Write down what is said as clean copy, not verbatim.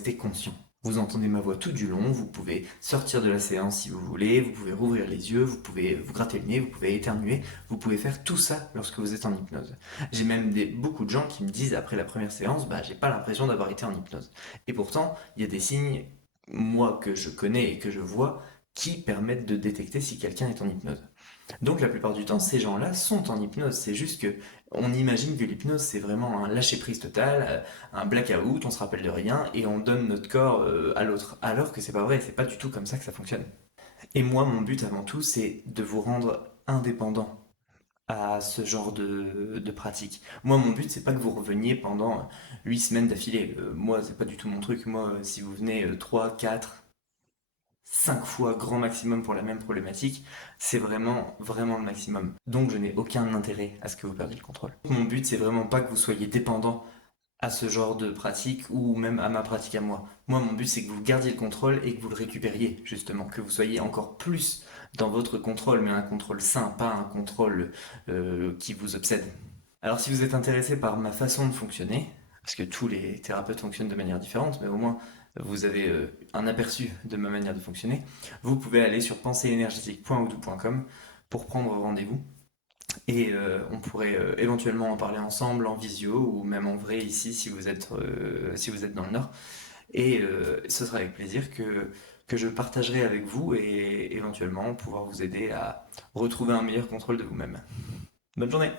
rester conscient. Vous entendez ma voix tout du long, vous pouvez sortir de la séance si vous voulez, vous pouvez rouvrir les yeux, vous pouvez vous gratter le nez, vous pouvez éternuer, vous pouvez faire tout ça lorsque vous êtes en hypnose. J'ai même beaucoup de gens qui me disent après la première séance, bah j'ai pas l'impression d'avoir été en hypnose. Et pourtant, il y a des signes, moi que je connais et que je vois, qui permettent de détecter si quelqu'un est en hypnose. Donc la plupart du temps, ces gens-là sont en hypnose. C'est juste que on imagine que l'hypnose c'est vraiment un lâcher-prise total, un blackout, on se rappelle de rien et on donne notre corps à l'autre. Alors que c'est pas vrai, c'est pas du tout comme ça que ça fonctionne. Et moi, mon but avant tout, c'est de vous rendre indépendant à ce genre de pratique. Moi, mon but, c'est pas que vous reveniez pendant 8 semaines d'affilée. Moi, c'est pas du tout mon truc. Moi, si vous venez 3, 4, 5 fois grand maximum pour la même problématique, c'est vraiment, vraiment le maximum. Donc je n'ai aucun intérêt à ce que vous perdiez le contrôle. Mon but, c'est vraiment pas que vous soyez dépendant à ce genre de pratique ou même à ma pratique à moi. Moi, mon but, c'est que vous gardiez le contrôle et que vous le récupériez, justement, que vous soyez encore plus dans votre contrôle, mais un contrôle sain, pas un contrôle qui vous obsède. Alors si vous êtes intéressé par ma façon de fonctionner, parce que tous les thérapeutes fonctionnent de manière différente, mais au moins vous avez un aperçu de ma manière de fonctionner, vous pouvez aller sur pensée-énergétique.odoo.com pour prendre rendez-vous et on pourrait éventuellement en parler ensemble en visio ou même en vrai ici si vous êtes dans le Nord. Et ce sera avec plaisir que je partagerai avec vous et éventuellement pouvoir vous aider à retrouver un meilleur contrôle de vous-même. Bonne journée!